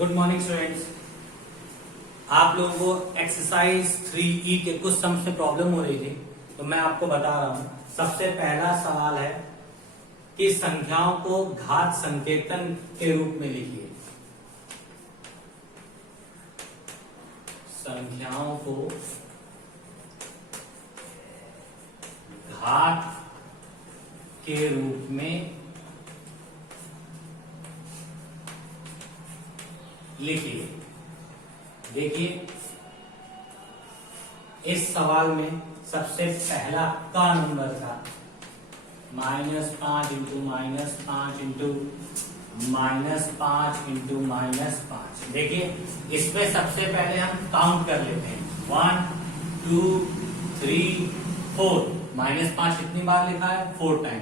Good morning students. आप लोगों को एक्सरसाइज 3E के कुछ सम से प्रॉब्लम हो रही थी, तो मैं आपको बता रहा हूं। सबसे पहला सवाल है कि संख्याओं को घात संकेतन के रूप में लिखिए। संख्याओं को घात के रूप में लिखिए। देखिए, इस सवाल में सबसे पहला का नंबर था -5 इंटू -5 इंटू -5 इंटू -5। देखिए, इसमें सबसे पहले हम काउंट कर लेते हैं। 1 2 3 4। -5 कितनी बार लिखा है? 4 टाइम।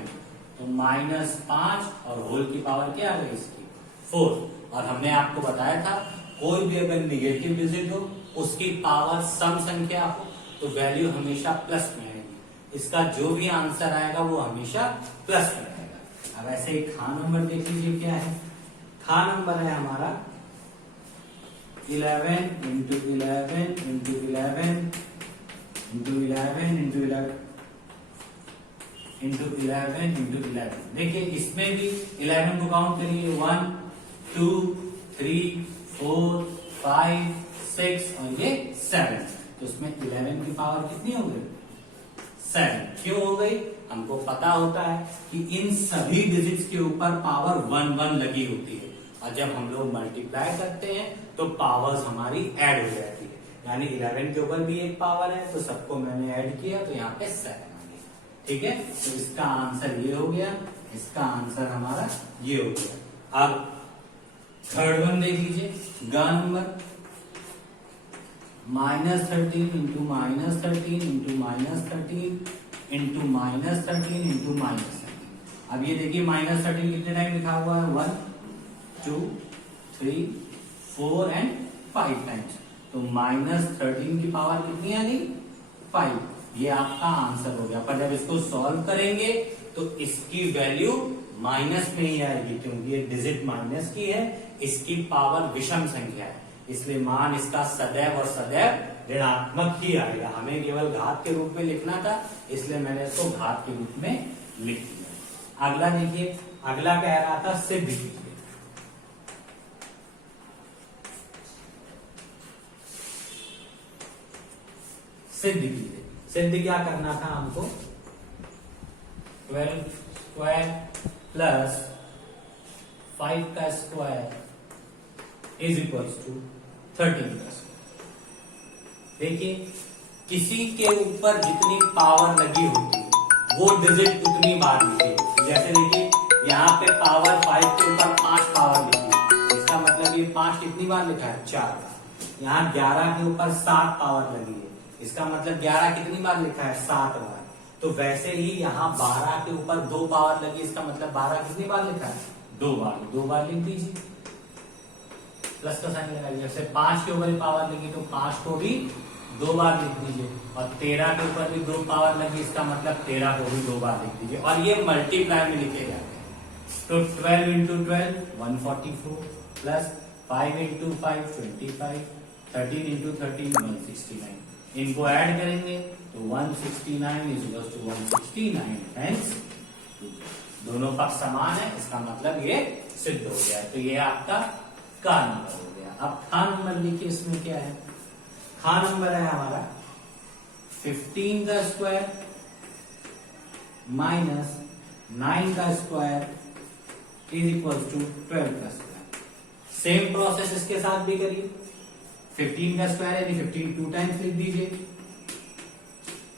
तो -5 और होल की पावर क्या आ गई इसकी? 4। और हमने आपको बताया था कोई भी अगर निगेटिव डिजिट हो, उसकी पावर सम संख्या हो, तो वैल्यू हमेशा प्लस में आएगी। इसका जो भी आंसर आएगा वो हमेशा प्लस में आएगा। अब ऐसे ही खा नंबर देख लीजिए क्या है। खा नंबर है हमारा 11 into 11 into 11 into 11 into 11 into 11 into 11। देखिए, इसमें भी 11 को काउंट करिए। 1 2 3 4 5 6 और ये 7। तो इसमें 11 की पावर कितनी हो गई? 7। क्यों हो गई? हमको पता होता है कि इन सभी डिजिट्स के ऊपर पावर 1 1 लगी होती है, और जब हम लोग मल्टीप्लाई करते हैं तो पावर्स हमारी ऐड हो जाती है। यानी 11 के ऊपर भी एक पावर है, तो सबको मैंने ऐड किया, तो यहाँ पे 7 आ गया। ठीक है, तो इसका आंसर ये हो गया, इसका आंसर हमारा ये हो गया। अब थर्ड वन देख लीजिए। गा number -13 into -13 into -13 into -13 into -13। अब ये देखिए, -13 कितने टाइम लिखा हुआ है? 1 2 3 4 एंड 5 टाइम्स। तो -13 की पावर कितनी आ गई? 5। ये आपका आंसर हो गया। पर जब इसको सॉल्व करेंगे तो इसकी वैल्यू माइनस में ही आएगी, क्योंकि ये डिजिट माइनस की है, इसकी पावर विषम संख्या है, इसलिए मान इसका सदैव और सदैव ऋणात्मक ही आएगा। हमें केवल घात के रूप में लिखना था, इसलिए मैंने इसको घात के रूप में लिख दिया। अगला देखिए, अगला कह रहा था सिद्ध कीजिए। सिद्ध कीजिए। सिद्ध क्या करना था हमको? 12 स्क्वायर प्लस 5 का स्क्वायर इज इक्वल्स टू 13 का स्क्वायर। देखिए, किसी के ऊपर जितनी पावर लगी होती है वो डिजिट उतनी बार लिखी होती है। जैसे देखिए, यहाँ पे पावर 5 के ऊपर 5 पावर लिखी है, इसका मतलब ये 5 कितनी बार लिखा है? 4 बार। यहाँ 11 के ऊपर 7 पावर लगी है, इसका मतलब 11 कितनी बार लिखा है? 7 बार। तो वैसे ही यहाँ 12 के ऊपर 2 पावर लगी, इसका मतलब 12 कितनी बार लिखा है? 2 बार। 2 बार लिख दीजिए, प्लस का साइन लगाइए। जैसे 5 के ऊपर पावर लगी तो 5 को भी 2 बार लिख दीजिए, और 13 के ऊपर भी 2 पावर लगी, इसका मतलब 13 को भी 2 बार लिख दीजिए। और ये मल्टीप्लाई में लिखे जाते हैं। तो 12 इंटू 12 144 प्लस 5 इंटू 5 25 13 इंटू 13 169। इनको ऐड करेंगे तो 169 इज इक्वल टू 169। फ्रेंड्स, दोनों पक्ष समान है, इसका मतलब ये सिद्ध हो गया। तो ये आपका का नंबर हो गया। अब खा नंबर लिखिए। इसमें क्या है? खा नंबर है हमारा 15 का स्क्वायर माइनस 9 का स्क्वायर इज इक्वल टू 12 का स्क्वायर। सेम प्रोसेस इसके साथ भी करिए। 15 का स्क्वायर यानी 15 2 टाइम्स लिख दीजिए।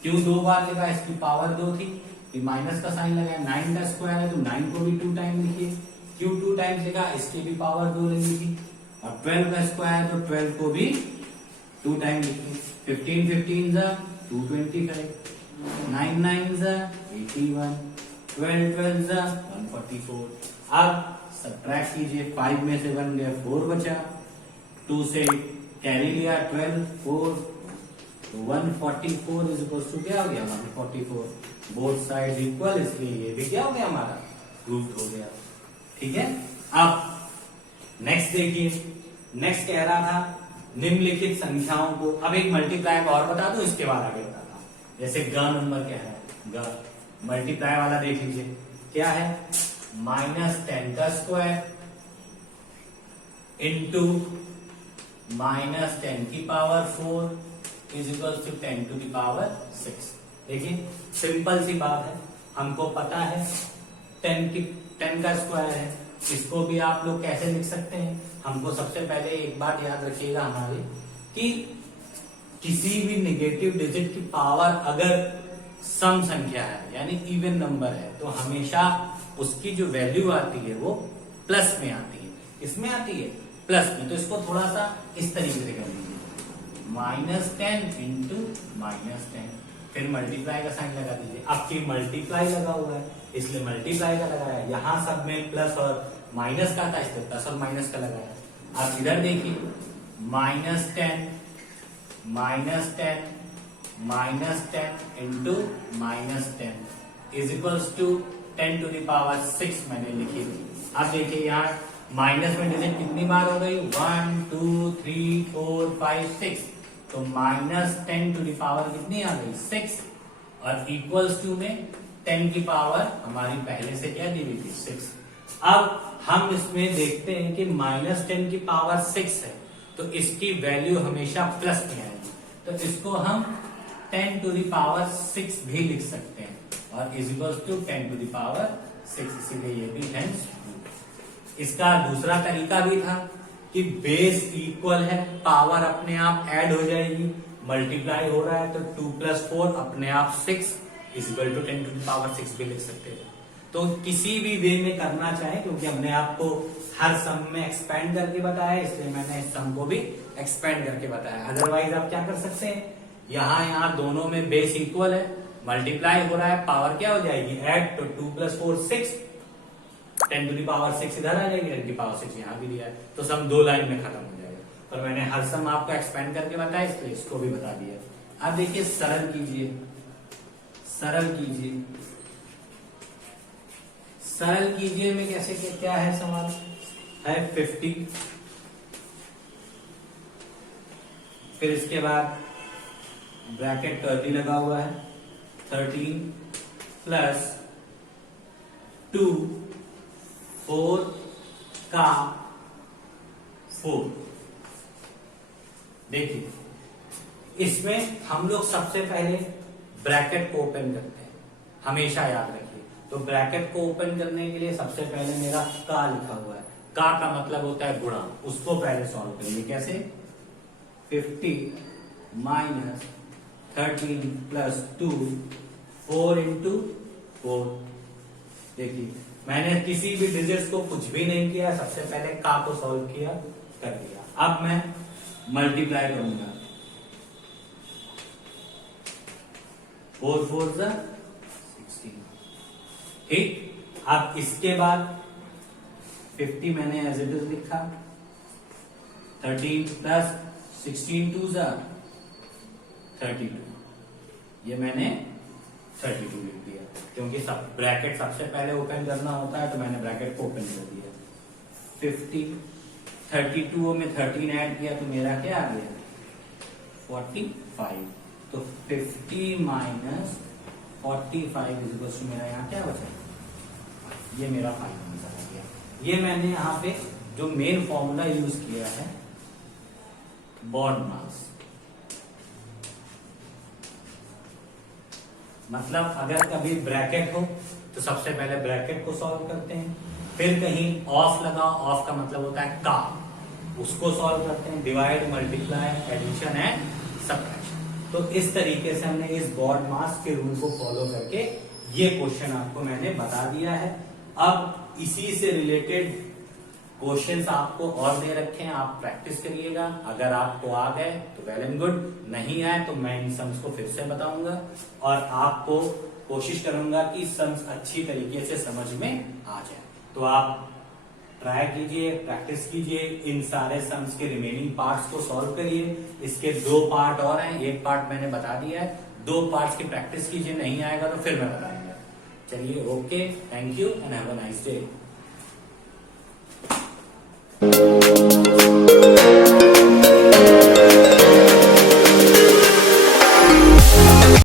क्यों 2 बार लिखा? इसकी पावर 2 थी, फिर माइनस का साइन लगाया। 9 का स्क्वायर है तो 9 को भी 2 टाइम लिखिए। क्यों 2 टाइम्स लिखा? इसकी भी पावर 2 लगी थी। और 12 का स्क्वायर तो 12 को भी 2 टाइम लिखिए। 15 15 जा 225, 9 9 जा 81, 12 12 जा 144। अब सब्ट्रैक्ट कीजिए। 5 में से 1 गया, 4 बचा। 2 से कैरी लिया 12 4, तो 144 इज इक्वल टू क्या हो गया? 144। बोथ साइड इक्वल, इसलिए ये भी क्या हो गया? हमारा प्रूफ हो गया। ठीक है। अब नेक्स्ट देखिए, नेक्स्ट कह रहा था निम्नलिखित संख्याओं को, अब एक मल्टीप्लाई और बता दूं, इसके बाद आगे बताता हूं। जैसे ग नंबर कह रहा है, ग मल्टीप्लाई वाला देख लीजिए क्या है, -10 का स्क्वायर इंटू -10 की power 4 is equal to 10 to the power 6। देखिए सिंपल सी बात है, हमको पता है 10 का स्क्वायर है, इसको भी आप लोग कैसे लिख सकते हैं। हमको सबसे पहले एक बात याद रखिएगा हमारी, कि किसी भी नेगेटिव डिजिट की पावर अगर सम संख्या है यानी इवन नंबर है, तो हमेशा उसकी जो वैल्यू आती है वो प्लस में आती है। इसमें आती है प्लस में, तो इसको थोड़ा सा इस तरीके से कर लीजिए, -10 इंटू -10, फिर मल्टीप्लाई का साइन लगा दीजिए। आपकी मल्टीप्लाई लगा हुआ है इसलिए मल्टीप्लाई का लगाया, यहाँ सब में प्लस और माइनस का था इसलिए प्लस और माइनस का लगाया। आप इधर देखिए -10 into -10 is equals to 10 to the power 6 मैंने लिखी थी। अब देखिए यहाँ माइनस में डिजिट कितनी बार हो गई, 1 2 3 4 5 6, तो -10 टू द पावर कितनी आ गई 6, और इक्वल्स टू में 10 की पावर हमारी पहले से क्या दी हुई थी 6। अब हम इसमें देखते हैं कि -10 की पावर 6 है, तो इसकी वैल्यू हमेशा प्लस में आएगी, तो इसको हम 10 टू द पावर 6 भी लिख सकते हैं, और is equals to 10 to the power 6, इसीलिए ये भी हेंस। इसका दूसरा तरीका भी था कि बेस इक्वल है, पावर अपने आप ऐड हो जाएगी, मल्टीप्लाई हो रहा है तो 2 + 4 अपने आप 6 is equal to 10 to the power 6 भी लिख सकते थे। तो किसी भी वे में करना चाहे, क्योंकि हमने आपको हर सम में एक्सपेंड करके बताया, इसलिए मैंने इस सम को भी एक्सपेंड करके बताया। अदरवाइज आप क्या कर सकते हैं, यहाँ दोनों में बेस इक्वल है, मल्टीप्लाई हो रहा है, पावर क्या हो जाएगी ऐड, तो 2 + 4 6, 10 टू द पावर 6 इधर आ जाएगी, 10 की पावर 6 यहाँ भी दिया है, तो सम 2 लाइन में खत्म हो जाएगा। पर मैंने हर सम आपको एक्सपेंड करके बताया, इसलिए इसको भी बता दिया। अब देखिए सरल कीजिए, सरल कीजिए में कैसे क्या है सवाल है 50, फिर इसके बाद ब्रैकेट 30 लगा हुआ है, 13 प्लस 2 4 का 4। देखिए इसमें हम लोग सबसे पहले ब्रैकेट को ओपन करते हैं, हमेशा याद रखिए। तो ब्रैकेट को ओपन करने के लिए सबसे पहले मेरा का लिखा हुआ है, का मतलब होता है गुणा, उसको पहले सॉल्व करिए। कैसे, 50 माइनस 13 प्लस 2 4 इंटू 4। देखिए मैंने किसी भी डिजिट्स को कुछ भी नहीं किया, सबसे पहले का को सॉल्व किया, कर दिया। अब मैं मल्टीप्लाई करूंगा, 4 4 16। ठीक, अब इसके बाद 50 मैंने एज इट इज लिखा, 13 प्लस 16 2 32, ये मैंने 32 लिख दिया, क्योंकि सब ब्रैकेट सबसे पहले ओपन करना होता है, तो मैंने ब्रैकेट को ओपन कर दिया। 50 32 में 13 ऐड किया तो मेरा क्या आ गया 45। तो 50 माइनस 45 इज इक्वल टू मेरा यहाँ क्या बचा, ये मेरा फाइनल आंसर आ गया। ये मैंने यहाँ पे जो मेन फॉर्मूला यूज किया है बॉड मास, मतलब अगर कभी ब्रैकेट हो तो सबसे पहले ब्रैकेट को सॉल्व करते हैं, फिर कहीं ऑफ लगा, ऑफ का मतलब होता है का, उसको सॉल्व करते हैं, divide multiply addition and subtraction. तो इस तरीके से हमने इस बॉड मास के रूल को फॉलो करके ये क्वेश्चन आपको मैंने बता दिया है। अब इसी से रिलेटेड क्वेश्चंस आपको और दे रखे हैं, आप प्रैक्टिस करिएगा। अगर आपको आ गए तो वेल एंड गुड, नहीं आए तो मैं इन सम्स को फिर से बताऊंगा और आपको कोशिश करूंगा कि सम्स अच्छी तरीके से समझ में आ जाए। तो आप ट्राई कीजिए, प्रैक्टिस कीजिए, इन सारे सम्स के रिमेनिंग पार्ट्स को सॉल्व करिए। इसके 2 पार्ट और हैं, एक पार्ट मैंने बता दिया है, 2 पार्ट्स की प्रैक्टिस कीजिए, नहीं आएगा तो फिर मैं बताऊंगा। चलिए, okay, thank you and have a nice day.